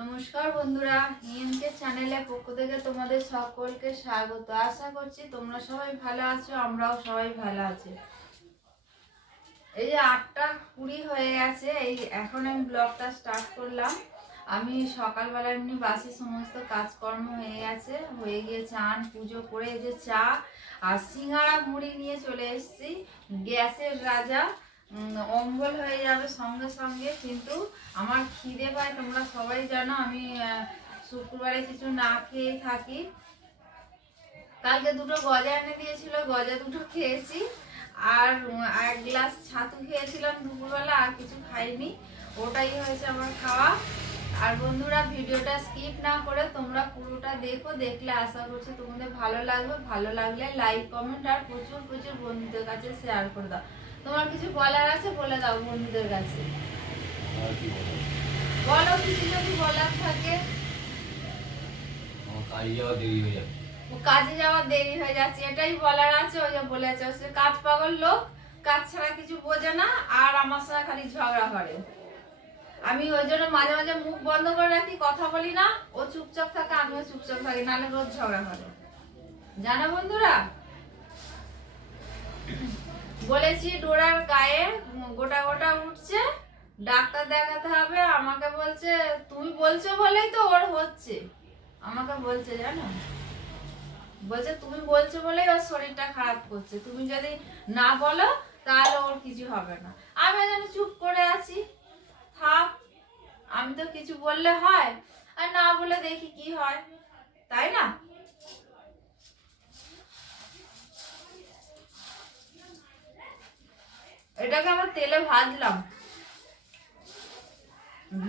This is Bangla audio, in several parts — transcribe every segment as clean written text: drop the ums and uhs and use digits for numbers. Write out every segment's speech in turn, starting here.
নমস্কার বন্ধুরা, নিএমকে চ্যানেলের পক্ষ থেকে তোমাদের সকলকে স্বাগত। আশা করছি তোমরা সবাই ভালো আছো, আমরাও সবাই ভালো আছি। এই যে 8টা 20 হয়ে গেছে, এই এখন আমি ব্লগটা স্টার্ট করলাম। আমি সকালবেলা এমনি বাসি সমস্ত কাজকর্ম হয়ে গেছে, হয়ে গিয়ে চান পুজো করে এই যে চা আর সিঙ্গাড়া মুড়ি নিয়ে চলে এসেছি। গ্যাসের রাজা, অম্বল হয়ে যাবে সঙ্গে সঙ্গে, কিন্তু আমার খিদে পায়। তোমরা সবাই জানো আমি শুক্রবারে কিছু না খেয়ে থাকি। কালকে দুটো গজা এনে দিয়েছিল, গজা দুটো খেয়েছি, আর 1 গ্লাস ছাতু খেয়েছিলাম দুপুরবেলা, আর কিছু খাইনি। ওটাই হয়েছে আমার খাওয়া। আর বন্ধুরা, ভিডিওটা স্কিপ না করে তোমরা পুরোটা দেখো, দেখলে আশা করছি তোমাদের ভালো লাগবে। ভালো লাগলে লাইক কমেন্ট আর প্রচুর প্রচুর বন্ধুদের কাছে শেয়ার করে দাও। তোমার কিছু বলার আছে বলে দাও বন্ধুদের কাছে, বলো কিছু যদি বলার থাকে। কাজে যাওয়ার দেরি হয়ে যাচ্ছে, এটাই বলার আছে। ওই যে বলেছে, সে কাজ পাগল লোক, কাজ ছাড়া কিছু বোঝে না, আর আমার সঙ্গে খালি ঝগড়া করে। আমি ওই জন্য মাঝে মাঝে মুখ বন্ধ করে রাখি, কথা বলি না। ও চুপচাপ থাকে, আমিও চুপচাপ থাকি, নাহলে রোজ ঝগড়া করে। জানো বন্ধুরা, বলেছি ডোরার গায়ে গোটা গোটা উঠছে, ডাক্তার দেখাতে হবে। আমাকে বলছে তুমি বলছো বলেই তো ওর হচ্ছে। আমাকে বলছে, জানো, বলছে তুমি বলছো বলেই ওর শরীরটা খারাপ করছে, তুমি যদি না বলো তাহলে ওর কিছু হবে না। আমি যেন চুপ করে আছি, থাক, আমি তো কিছু বললে হয়, আর না বলে দেখি কি হয়, তাই না? এটাকে আমার তেলে ভাজলাম,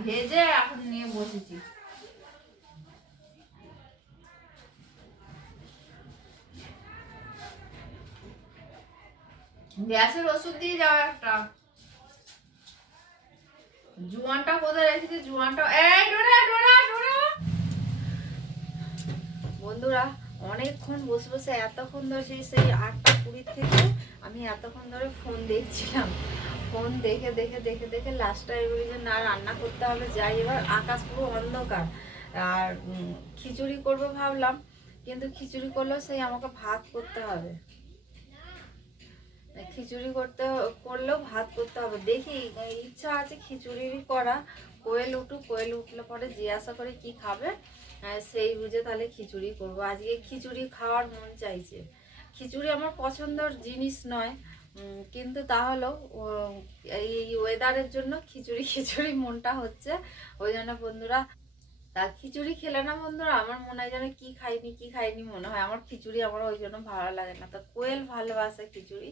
ভেজে এখন নিয়ে বসেছি। গ্যাসের ওষুধ দিয়ে যাও একটা। জোয়ানটা কোথায় রেখেছি? জোয়ানটা, এই ডোরা ডোরা ডোরা। বন্ধুরা, অনেকক্ষণ বসে বসে এতক্ষণ ধরে সেই 8টা 20 থেকে আমি এতক্ষণ ধরে ফোন দেখছিলাম। ফোন দেখে দেখে দেখে দেখে লাস্টটা এগুলি যে না রান্না করতে হবে, যাই। এবার আকাশ পুরো অন্ধকার, আর খিচুড়ি করবো ভাবলাম, কিন্তু খিচুড়ি করলেও সেই আমাকে ভাত করতে হবে। খিচুড়ি করলেও ভাত করতে হবে। দেখি, ইচ্ছা আছে খিচুড়িরই করা। কোয়েল উঠুক, কোয়েল উঠলে পরে জিজ্ঞাসা করে কি খাবে, সেই বুঝে তাহলে খিচুড়ি করব। আজকে খিচুড়ি খাওয়ার মন চাইছে। খিচুড়ি আমার পছন্দের জিনিস নয়, কিন্তু তাহলেও এই ওয়েদারের জন্য খিচুড়ি খিচুড়ি মনটা হচ্ছে। ওই জন্য বন্ধুরা, তা খিচুড়ি খেলে না বন্ধুরা, আমার মনে হয় যেন কি খাইনি কি খাইনি মনে হয়। আমার খিচুড়ি আমার ওই জন্য ভালো লাগে না। তো কোয়েল ভালোবাসে খিচুড়ি,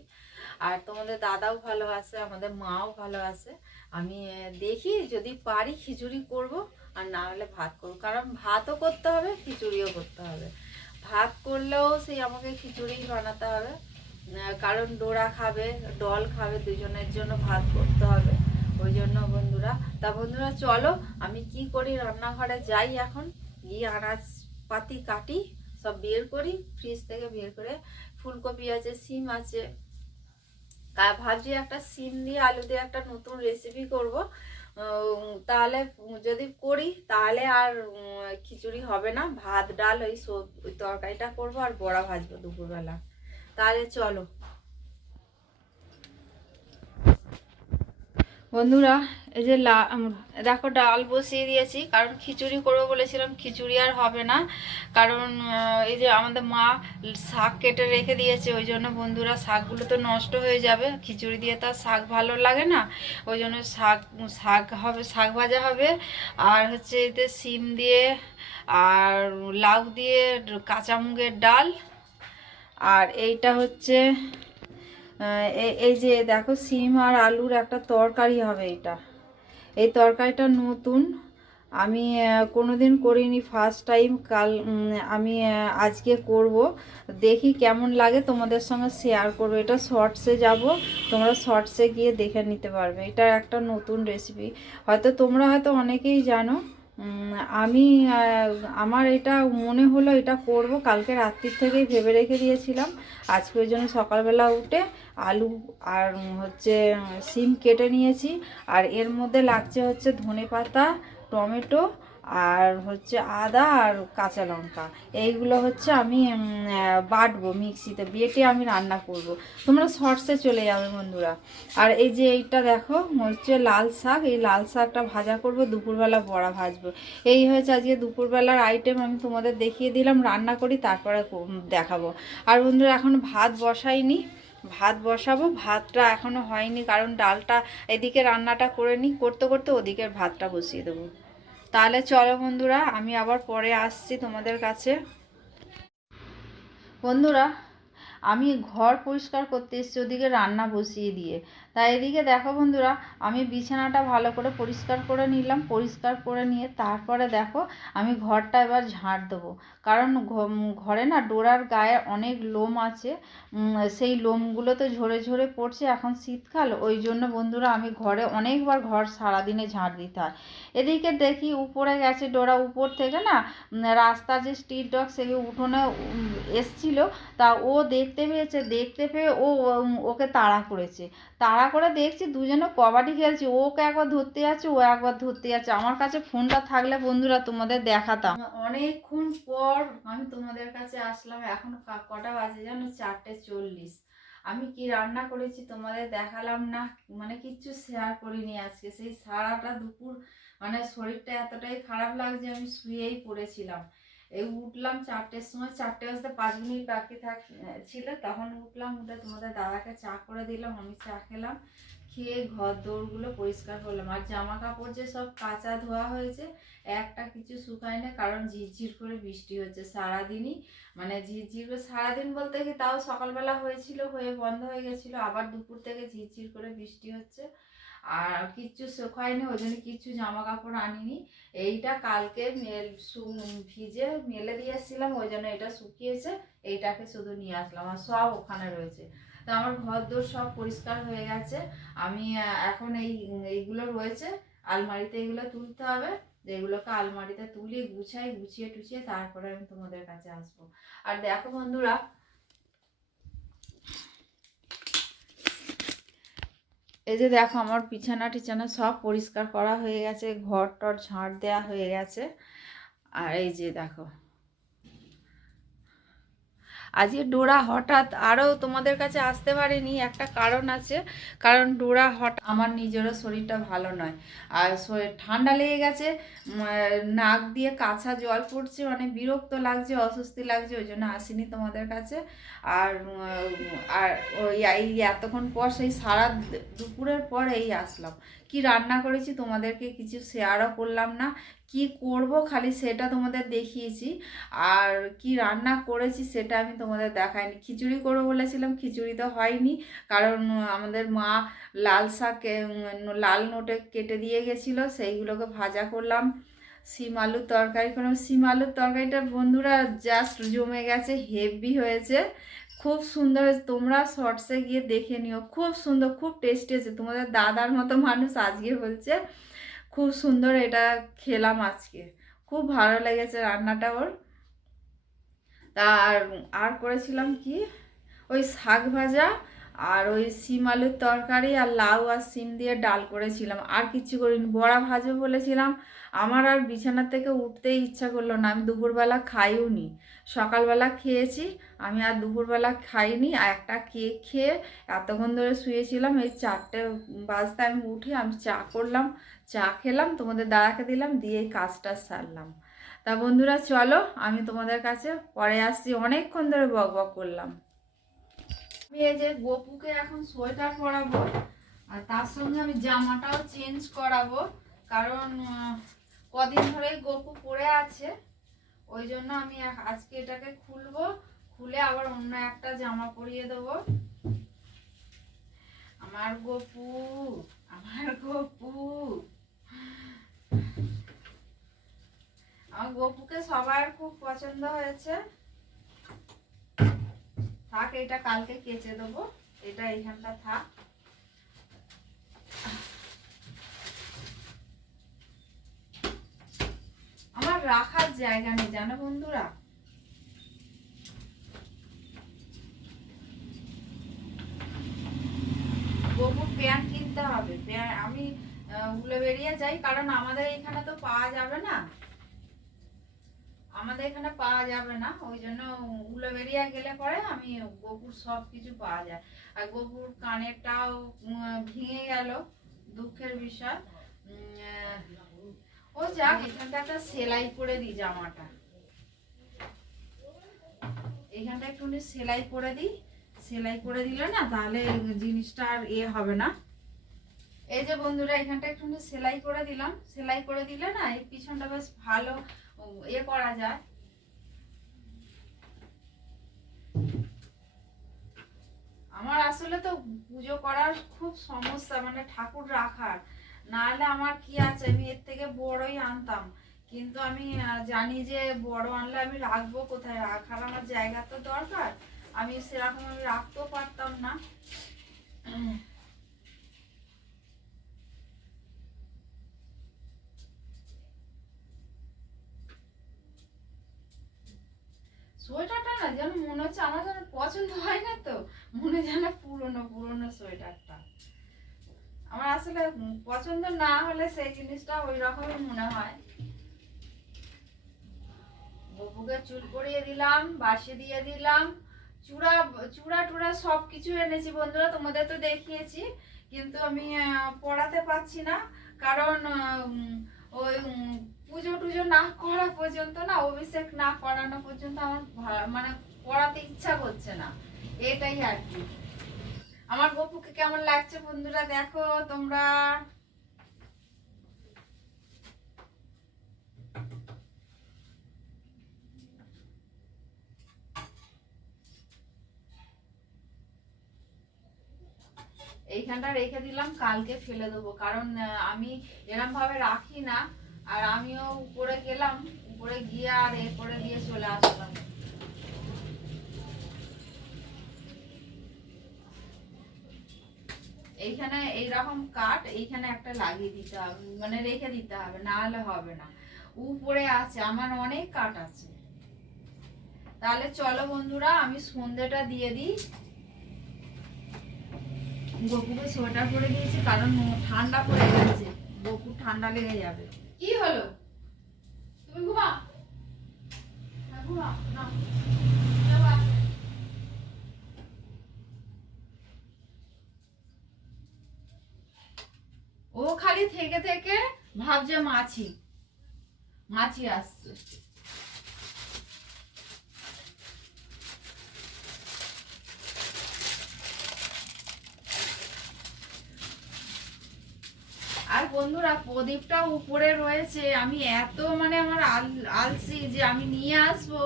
আর তোমাদের দাদাও ভালোবাসে, আমাদের মাও ভালোবাসে। আমি দেখি যদি পারি খিচুড়ি করব, আর না হলে ভাত করবো। কারণ ভাতও করতে হবে, খিচুড়িও করতে হবে। ভাত করলেও সেই আমাকে খিচুড়ি বানাতে হবে, কারণ ডোরা খাবে, ডল খাবে, দুজনের জন্য ভাত করতে হবে। ওই জন্য বন্ধুরা, তা বন্ধুরা চলো আমি কি করি, রান্নাঘরে যাই এখন, গিয়ে আনাজ পাতি কাটি, সব বের করি ফ্রিজ থেকে বের করে। ফুলকপি আছে, সিম আছে, ভাবছি একটা সিম দিয়ে আলু দিয়ে একটা নতুন রেসিপি করব। তাহলে যদি করি তাহলে আর খিচুড়ি হবে না, ভাত ডাল ওই তরকারিটা করব, আর বড়া ভাজবো দুপুরবেলা। তাহলে চলো বন্ধুরা, এই যে দেখো ডাল বসিয়ে দিয়েছি, কারণ খিচুড়ি করবো বলেছিলাম, খিচুড়ি আর হবে না। কারণ এই যে আমাদের মা শাক কেটে রেখে দিয়েছে, ওই জন্য বন্ধুরা শাকগুলো তো নষ্ট হয়ে যাবে, খিচুড়ি দিয়ে তো আর শাক ভালো লাগে না। ওই জন্য শাক হবে, শাক ভাজা হবে, আর হচ্ছে এতে সিম দিয়ে আর লাউ দিয়ে কাঁচা মুগের ডাল, আর এইটা হচ্ছে এই যে দেখো সিম আর আলুর একটা তরকারি হবে। এই তরকারিটা নতুন, আমি কোনোদিন করিনি, ফার্স্ট টাইম। আমি আজকে করব, দেখি কেমন লাগে, তোমাদের সঙ্গে শেয়ার করবো। এটা শর্টসে যাব, তোমরা শর্টসে গিয়ে দেখে নিতে পারবে। এটা একটা নতুন রেসিপি, তোমরা হয়তো অনেকেই জানো। আমি আমার এটা মনে হলো এটা করব, কালকে রাত্রির থেকেই ভেবে রেখে দিয়েছিলাম। আজকে ওই জন্য সকালবেলা উঠে আলু আর হচ্ছে সিম কেটে নিয়েছি, আর এর মধ্যে লাগছে হচ্ছে ধনেপাতা, টমেটো আর হচ্ছে আদা আর কাঁচা লঙ্কা, এইগুলো হচ্ছে আমি বাটবো মিক্সিতে, বেটে আমি রান্না করব। তোমরা শর্টসে চলে যাবে বন্ধুরা। আর এই যে এইটা দেখো হচ্ছে লাল শাক, এই লাল শাকটা ভাজা করব, দুপুরবেলা বড়া ভাজবো। এই হয়েছে আজকে দুপুরবেলার আইটেম। আমি তোমাদের দেখিয়ে দিলাম রান্না করি, তারপরে দেখাবো। আর বন্ধুরা এখন ভাত বসাইনি, ভাত বসাবো। ভাতটা এখনো হয়নি, কারণ ডালটা এদিকে রান্নাটা করে নিই, করতে করতে ওদিকের ভাতটা বসিয়ে দেবো। তাহলে চলো বন্ধুরা, আমি আবার পরে আসছি তোমাদের কাছে। বন্ধুরা আমি ঘর পরিষ্কার করতে এসেছি, ওদিকে রান্না বসিয়ে দিয়ে। তাই এদিকে দেখো বন্ধুরা, আমি বিছানাটা ভালো করে পরিষ্কার করে নিলাম। পরিষ্কার করে নিয়ে তারপরে দেখো আমি ঘরটা এবার ঝাড় দেবো, কারণ ঘরে না ডোরার গায়ে অনেক লোম আছে, সেই লোমগুলো তো ঝরে ঝরে পড়ছে, এখন শীতকাল, ওই জন্য বন্ধুরা আমি ঘরে অনেকবার ঘর সারাদিনে ঝাড় দিতে হয়। এদিকে দেখি উপরে গেছে ডোরা, উপর থেকে না রাস্তার যে স্ট্রিট ডগ সেগুলো উঠোনে এসছিল, তা ও দেখতে পেয়েছে, দেখতে পেয়ে ওকে তাড়া করেছে। তাড়া করে দেখছি দুজনে কবাডি খেলছি, ওকে একবার ধরতে যাচ্ছে, ও একবার ধরতে যাচ্ছে। আমার কাছে ফোনটা থাকলে বন্ধুরা তোমাদের দেখাতাম। অনেকক্ষণ পর আমি তোমাদের কাছে আসলাম। এখন কটা বাজে জানো? 4:40। আমি কি রান্না করেছি তোমাদের দেখালাম না, মানে কিচ্ছু শেয়ার করিনি আজকে। সেই সারাটা দুপুর মানে শরীরটা এতটাই খারাপ লাগছে, আমি শুয়েই পড়েছিলাম। এই উঠলাম 4টের সময়, 4টে বাজতে 5 মিনিট বাকি ছিল, তখন উঠলাম। উঠে তোমাদের দাদাকে চা করে দিলাম, আমি চা খেলাম, খেয়ে ঘর দৌড়গুলো পরিষ্কার করলাম। আর জামা কাপড় যে সব কাঁচা ধোয়া হয়েছে, একটা কিছু শুকায় না, কারণ ঝিরঝির করে বৃষ্টি হচ্ছে সারাদিনই। মানে ঝিরঝির করে সারাদিন বলতে কি, তাও সকালবেলা হয়েছিল, হয়ে বন্ধ হয়ে গেছিলো, আবার দুপুর থেকে ঝিরঝির করে বৃষ্টি হচ্ছে। আর কিচ্ছু শুকায়নি, ওই জন্য কিচ্ছু জামা কাপড় আনিনি। এইটা কালকে ভিজে মেলে দিয়ে এসেছিলাম, ওই জন্য এটা শুকিয়েছে, এইটাকে শুধু নিয়ে আসলাম। আর সব ওখানে রয়েছে। তো আমার ঘর দোর সব পরিষ্কার হয়ে গেছে। আমি এখন এইগুলো রয়েছে আলমারিতে, এগুলো তুলতে হবে। এগুলোকে আলমারিতে তুলি, গুছিয়ে টুছিয়ে তারপরে আমি তোমাদের কাছে আসবো। আর দেখো বন্ধুরা, এই যে দেখো আমার বিছানা টিছানা সব পরিষ্কার করা হয়ে গেছে, ঘর টর ঝাড় দেওয়া হয়ে গেছে। আর এই যে দেখো আজকে ডোরা হঠাৎ আরও তোমাদের কাছে আসতে পারেনি, একটা কারণ আছে। কারণ ডোরা হঠাৎ, আমার নিজেরও শরীরটা ভালো নয়, আর ঠান্ডা লেগে গেছে, নাক দিয়ে কাঁচা জল পড়ছে, মানে বিরক্ত লাগছে, অস্বস্তি লাগছে, ওই জন্য আসিনি তোমাদের কাছে। আর আর ওই এই এতক্ষণ পর সেই সারা দুপুরের পর এই আসলাম। কি রান্না করেছি তোমাদেরকে কিছু শেয়ারও করলাম না, কি করব খালি সেটা তোমাদের দেখিয়েছি। আর কি রান্না করেছি সেটা আমি তোমাদের দেখাইনি। খিচুড়ি করবো বলেছিলাম, খিচুড়ি তো হয়নি, কারণ আমাদের মা লাল শাক লাল নোটে কেটে দিয়ে গেছিলো, সেইগুলোকে ভাজা করলাম। শিম আলুর তরকারি করলাম। শিম আলুর তরকারিটা বন্ধুরা জাস্ট জমে গেছে, হেভি হয়েছে, খুব সুন্দর। তোমরা শর্টসে গিয়ে দেখে নিও, খুব সুন্দর, খুব টেস্টি হয়েছে। তোমাদের দাদার মতো মানুষ আজকে বলছে খুব সুন্দর। এটা খেলাম আজকে, খুব ভালো লেগেছে রান্নাটা ওর। তার আর করেছিলাম কি, ওই শাক ভাজা, আর ওই শিম আলুর তরকারি, আর লাউ আর শিম দিয়ে ডাল করেছিলাম। আর কিছু করিনি। বড়া ভাজবো বলেছিলাম, আমার আর বিছানা থেকে উঠতেই ইচ্ছা করলো না। আমি দুপুরবেলা খাইও নি, সকালবেলা খেয়েছি, আমি আর দুপুরবেলা খাইনি। আর একটা কেক খেয়ে এতক্ষণ ধরে শুয়েছিলাম। এই 4টে বাজতে আমি উঠে আমি চা করলাম, চা খেলাম, তোমাদের দাদাকে দিলাম, দিয়ে কাজটা সারলাম। তা বন্ধুরা চলো, আমি তোমাদের কাছে পরে আসছি, অনেকক্ষণ ধরে বক বক করলাম। আমি এই যে গপুকে এখন সোয়েটার পরাবো, আর তার সঙ্গে আমি জামাটাও চেঞ্জ করাবো, কারণ কদিন ধরে গপু পরে আছে, ওই জন্য আমি আজকে এটাকে খুলবো, খুলে আবার অন্য একটা জামা পরিয়ে দেবো। আমার গপু, আমার গপু, আমার গপুকে সবার খুব পছন্দ হয়েছে। থাক, এটা কালকে কেচে দেবো, এটা এইখানটা থাক। আমার রাখার জায়গা নেই জানো বন্ধুরা। গপুর প্যান্ট কিনতে হবে, আমি উলে বেরিয়ে যাই, কারণ আমাদের এখানে তো পাওয়া যাবে না। আমাদের এখানে পাওয়া যাবে না, ওই জন্য উলোবেরিয়া গেলে পরে আমি গোপুর সব কিছু পাওয়া যায়। আর গোপুর কানেরটাও ভেঙে গেল, দুঃখের বিষয়। ও যাক, এখানটা একটা সেলাই করে দিই জামাটা, এখানটা একটু সেলাই করে দিই। সেলাই করে দিলে না তাহলে জিনিসটা আর হবে না। এই যে বন্ধুরা, এখানটা একটু সেলাই করে দিলাম। সেলাই করে দিলে না এই পিছনটা বেশ ভালো করা যায়। আমার আসলে তো পুজো করার খুব সমস্যা, মানে ঠাকুর রাখার, নাহলে আমার কি আছে, আমি এর থেকে বড়ই আনতাম। কিন্তু আমি জানি যে বড় আনলে আমি রাখবো কোথায়, রাখার আমার জায়গা তো দরকার, আমি সেরকম আমি রাখতেও পারতাম না। সোয়েটারটা না যেন মনে হচ্ছে আমার যেন পছন্দ হয় না, তো মনে যেন পুরনো পুরনো সোয়েটারটা আমার আসলে পছন্দ না হলে সেই জিনিসটা ওই রকমই মনে হয়। বপুকে চুল পরিয়ে দিলাম, বাসি দিয়ে দিলাম, চূড়া চূড়া টুড়া সবকিছু এনেছি বন্ধুরা, তোমাদের তো দেখিয়েছি। কিন্তু আমি পড়াতে পারছি না, কারণ ওই পুজো টুজো না করা পর্যন্ত না, অভিষেক না করানো পর্যন্ত আমার মানে পড়াতে ইচ্ছা করছে না, এটাই আর কি। আমার গপুকে কেমন লাগছে বন্ধুরা দেখো তোমরা। এইখানটা রেখে দিলাম, কালকে ফেলে দেবো, কারণ আমি এরম ভাবে রাখি না। আর আমিও উপরে গেলাম, উপরে গিয়ে আর করে দিয়ে চলে আসলাম। এইখানে এইরকম কাঠ এইখানে একটা লাগিয়ে দিতে হবে, মানে রেখে দিতে হবে, না হলে হবে না। উপরে আছে আমার অনেক কাঠ আছে। তাহলে চলো বন্ধুরা, আমি সন্ধ্যেটা দিয়ে দিই। গপুকে সোয়েটার পরে দিয়েছি, কারণ ঠান্ডা পড়ে গেছে, গপুর ঠান্ডা লেগে যাবে। কি হলো, তুমি ঘুমা, ঘুমা না। ও খালি থেকে থেকে ভাবছে মাছি মাছি আসছে। আর বন্ধুরা, প্রদীপটা উপরে রয়েছে, আমি এত মানে আমার আলসি যে আমি নিয়ে আসবো,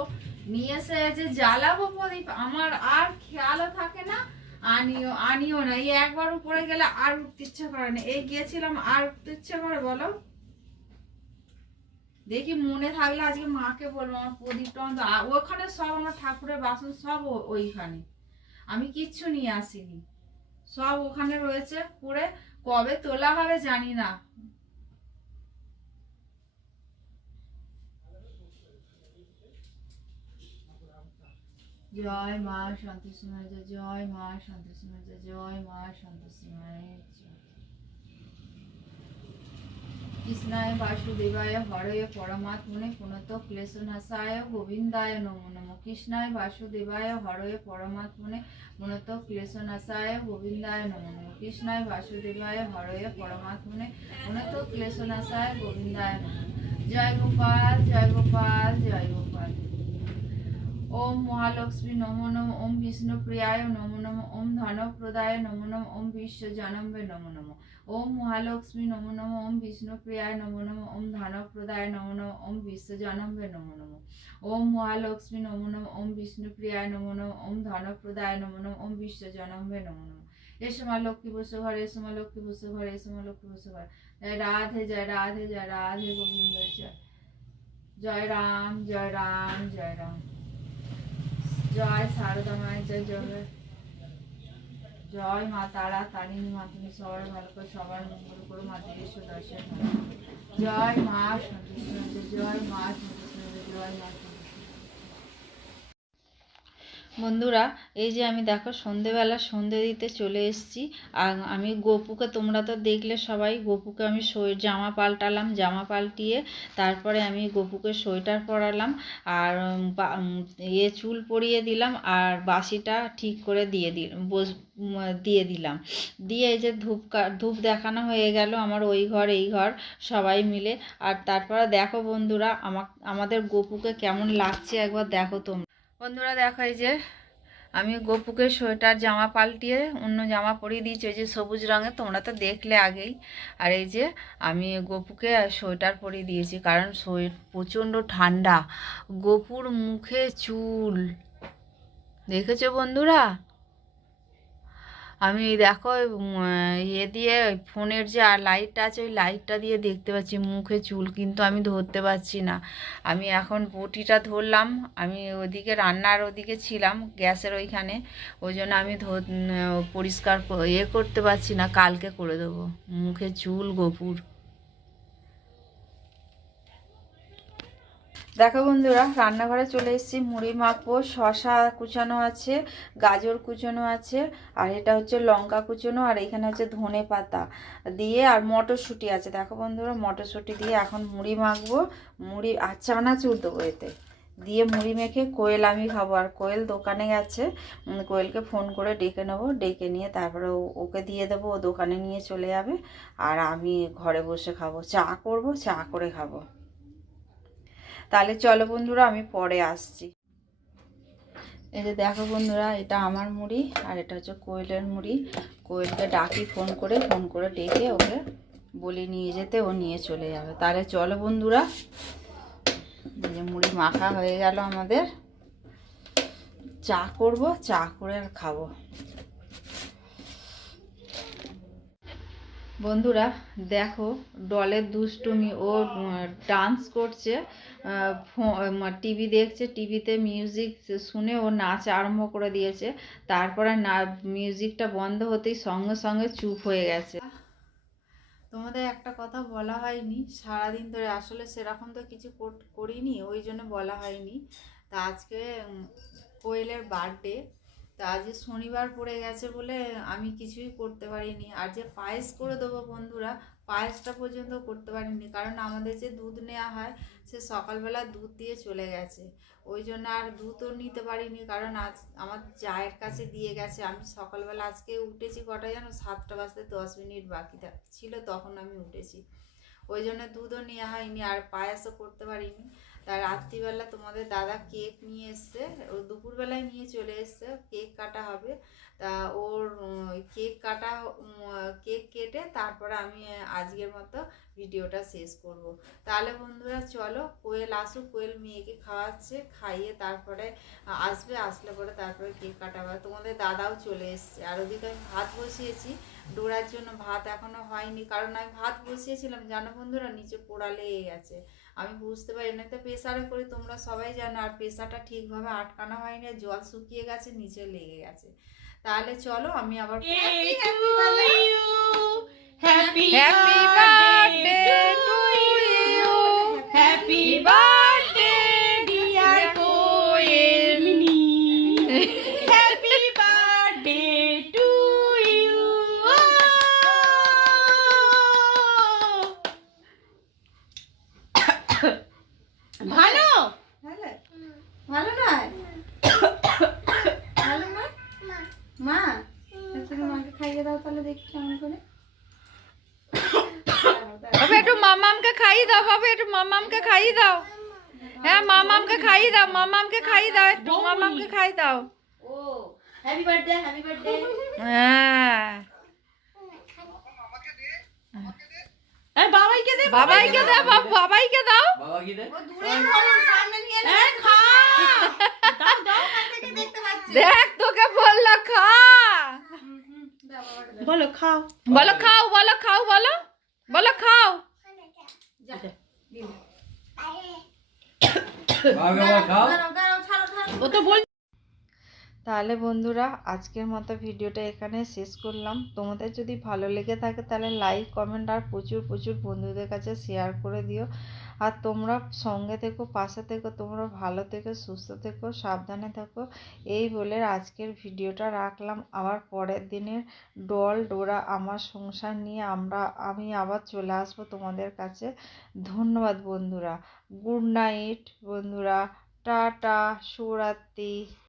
নিয়ে এসে যে জ্বালাবো প্রদীপ, আমার আর খেয়ালও থাকে না, আনিও না। এই একবার উপরে গেলে আর উঠতে ইচ্ছা করে না, এই গিয়েছিলাম আর উঠতে ইচ্ছা করে বলো। দেখি মনে থাকলে আজকে মাকে বলবো আমার প্রদীপটা, ওখানে সব আমার ঠাকুরের বাসন সব ওইখানে, আমি কিচ্ছু নিয়ে আসিনি, সব ওখানে রয়েছে পরে, কবে তোলা হবে জানি না। জয় মা সন্তোষীমায়, জয় মা সন্তোষীমায়, জয় মা সন্তোষীমায়। কৃষ্ণায় বাসুদেবায় হরয়ে পরমাত্মনে পুনত ক্লেশনাশায় গোবিন্দায় নমো নমঃ। কৃষ্ণায় বাসুদেবায় হরয়ে পরমাত্মনে পুনত ক্লেশনাশায় গোবিন্দায় নমো নমঃ। কৃষ্ণায় বাসুদেবায় হরয়ে পরমাত্মনে পুনত ক্লেশনাশায় গোবিন্দায় নমঃ। জয় গোপাল, জয় গোপাল, জয় গোপাল। ओम महालक्ष्मी नमो नमः, ओम विष्णु प्रियाय नमो नमः, ओम धन प्रदाय नमो नमः, ओम विश्व जन्मे नमो नमः। ओम महालक्ष्मी नमो नमः, ओम विष्णु प्रियाय नमो नमः, ओम धन प्रदाय नमो नमः, ओम विश्व जन्मे नमो नमः। ओम महालक्ष्मी नमो नमः, ओम विष्णु प्रियाय नमो नमः, ओम धन प्रदाय नमो नमः, ओम विश्व जन्मे नमो नमः। एसो मा लक्ष्मी बसो घर, एसो मा लक्ष्मी बसो घर, एसो मा लक्ष्मी बसो घर। जय राधे, जय राधे, जय राधे गोविंद, जय जय राम, जय राम, जय राम। জয় শারদা মায়ের জয়, জয় জয় মা তারা তারিণী মা, তুমি সবার ভালো করে সবার মঙ্গল করো মা, দেশ দর্শন। জয় মা সন্তোষী, জয় মা সন্তোষী, জয় মা। বন্ধুরা, এই যে আমি দেখো সন্ধেবেলা সন্ধে দিতে চলে এসেছি। আর আমি গপুকে, তোমরা তো দেখলে সবাই, গপুকে আমি জামা পাল্টালাম, জামা পাল্টিয়ে তারপরে আমি গপুকে সোয়েটার পরালাম আর চুল পরিয়ে দিলাম আর বাসিটা ঠিক করে দিয়ে দিলাম। দিয়ে এই যে ধূপ দেখানো হয়ে গেল আমার ওই ঘর এই ঘর সবাই মিলে। আর তারপরে দেখো বন্ধুরা আমাদের গপুকে কেমন লাগছে একবার দেখো তোমরা। বন্ধুরা দেখো, এই যে আমি গপুকে সোয়েটার জামা পাল্টিয়ে অন্য জামা পরিয়ে দিয়েছি, ওই যে সবুজ রঙের, তোমরা তো দেখলে আগেই। আর এই যে আমি গপুকে সোয়েটার পরিয়ে দিয়েছি কারণ প্রচণ্ড ঠান্ডা। গপুর মুখে চুল দেখেছো বন্ধুরা? আমি দেখো দিয়ে ফোনের যে লাইটটা আছে ওই লাইটটা দিয়ে দেখতে পাচ্ছি মুখে চুল, কিন্তু আমি ধরতে পারছি না। আমি এখন বটিটা ধরলাম, আমি ওদিকে রান্নার ওদিকে ছিলাম গ্যাসের ওইখানে, ওই জন্য আমি পরিষ্কার করতে পারছি না, কালকে করে দেবো। মুখে চুল গপুর। দেখো বন্ধুরা, রান্নাঘরে চলে এসেছি, মুড়ি মাখবো। শসা কুচানো আছে, গাজর কুচানো আছে, আর এটা হচ্ছে লঙ্কা কুচানো, আর এখানে হচ্ছে ধনে পাতা দিয়ে, আর মটরশুঁটি আছে। দেখো বন্ধুরা, মটরশুঁটি দিয়ে এখন মুড়ি মাখবো। মুড়ি আর চানাচুর দেবো এতে দিয়ে মুড়ি মেখে কোয়েল আমি খাবো। আর কোয়েল দোকানে গেছে, কোয়েলকে ফোন করে ডেকে নেবো, ডেকে নিয়ে তারপরে ওকে দিয়ে দেবো, ও দোকানে নিয়ে চলে যাবে আর আমি ঘরে বসে খাবো, চা করবো, চা করে খাবো। তাহলে চলো বন্ধুরা, আমি পরে আসছি। এই যে দেখো বন্ধুরা, এটা আমার মুড়ি আর এটা হচ্ছে কোয়েলের মুড়ি। কোয়েলকে ডাকি ফোন করে ডেকে ওকে বলে নিয়ে যেতে, ও নিয়ে চলে যাবে। তাহলে চলো বন্ধুরা, এই যে মুড়ি মাখা হয়ে গেল আমাদের, চা করব, চা করে আর খাবো। বন্ধুরা দেখো, ডলের দুষ্টুমি, ও ডান্স করছে, টিভি দেখছে, টিভিতে মিউজিক শুনে ও নাচ আরম্ভ করে দিয়েছে। তারপরে মিউজিকটা বন্ধ হতেই সঙ্গে সঙ্গে চুপ হয়ে গেছে। তোমাদের একটা কথা বলা হয়নি সারাদিন ধরে, আসলে সেরকম তো কিছু করিনি, ওই জন্য বলা হয়নি। তা আজকে কোয়েলের বার্থডে, তা আজকে শনিবার পড়ে গেছে বলে আমি কিছুই করতে পারিনি। আর যে পায়েস করে দেবো বন্ধুরা, পায়েসটা পর্যন্ত করতে পারিনি, কারণ আমাদের যে দুধ নেওয়া হয় সে সকালবেলা দুধ দিয়ে চলে গেছে, ওই জন্য আর দুধও নিতে পারিনি, কারণ আজ আমার জায়ের কাছে দিয়ে গেছে। আমি সকালবেলা আজকে উঠেছি কটা যেন, 7টা বাজতে 10 মিনিট বাকি ছিল, তখন আমি উঠেছি, ওই জন্য দুধও নেওয়া হয়নি আর পায়েসও করতে পারিনি। তার রাত্রিবেলা তোমাদের দাদা কেক নিয়ে এসছে, ও দুপুরবেলায় নিয়ে চলে এসছে, কেক কাটা হবে। তা ওর কেক কেটে তারপরে আমি আজকের মতো ভিডিওটা শেষ করব। তাহলে বন্ধুরা চলো, কোয়েল আসুক, কোয়েল মেয়েকে খাওয়াচ্ছে, খাইয়ে তারপরে আসলে পরে তারপরে কেক কাটা হবে। তোমাদের দাদাও চলে এসছে। আর ওদিকে আমি ভাত বসিয়েছি, ডোরার জন্য ভাত এখনো হয়নি, কারণ আমি ভাত বসিয়েছিলাম জানো বন্ধুরা, নিচে পোড়া লেগে গেছে, আমি বুঝতে পারি না, তো প্রেসারে করি তোমরা সবাই জানো, আর প্রেসারটা ঠিকভাবে আটকানো হয়নি, জল শুকিয়ে গেছে, নিচে লেগে গেছে। তাহলে চলো আমি আবার happy birthday to you, happy birthday dear Koel, happy birthday to you. ভালো ভালো নয়, ভালো নয় মা, তুমি মাকে খাইয়ে দাও তাহলে, দেখি কেমন করে। বাবা একটু মামামকে খাইয়ে দাও, বাবা একটু মামামকে খাইয়ে দাও, হ্যাঁ মামামকে খাইয়ে দাও, মামামকে খাইয়ে দাও, একটু মামামকে খাইয়ে দাও। ও হ্যাপি বার্থডে, হ্যাপি বার্থডে। হ্যাঁ বাবাইকে দে, বাবাইকে দে, বাবাইকে দাও, বাবাইকে দে, ও দূরে ধরো, সামনে নিয়ে এ খা, দাও দাও, কাছ থেকে দেখতে পাচ্ছি, দেখ তোকে বললো খা, বলো খাও, বলো খাও, বলো খাও, বলো বলো খাও, যা দিন ও তো বল। তাহলে বন্ধুরা আজকের মতো ভিডিওটা এখানে শেষ করলাম। তোমাদের যদি ভালো লেগে থাকে তাহলে লাইক কমেন্ট আর প্রচুর প্রচুর বন্ধুদের কাছে শেয়ার করে দিও। আর তোমরা সঙ্গে থেকো, পাশে থেকো, তোমরা ভালো থেকো, সুস্থ থেকো, সাবধানে থাকো। এই বলে আজকের ভিডিওটা রাখলাম। আবার পরের দিনের ডল ডোরা আমার সংসার নিয়ে আমি আবার চলে আসবো তোমাদের কাছে। ধন্যবাদ বন্ধুরা। গুড নাইট বন্ধুরা। টাটা, শুভরাত্রি।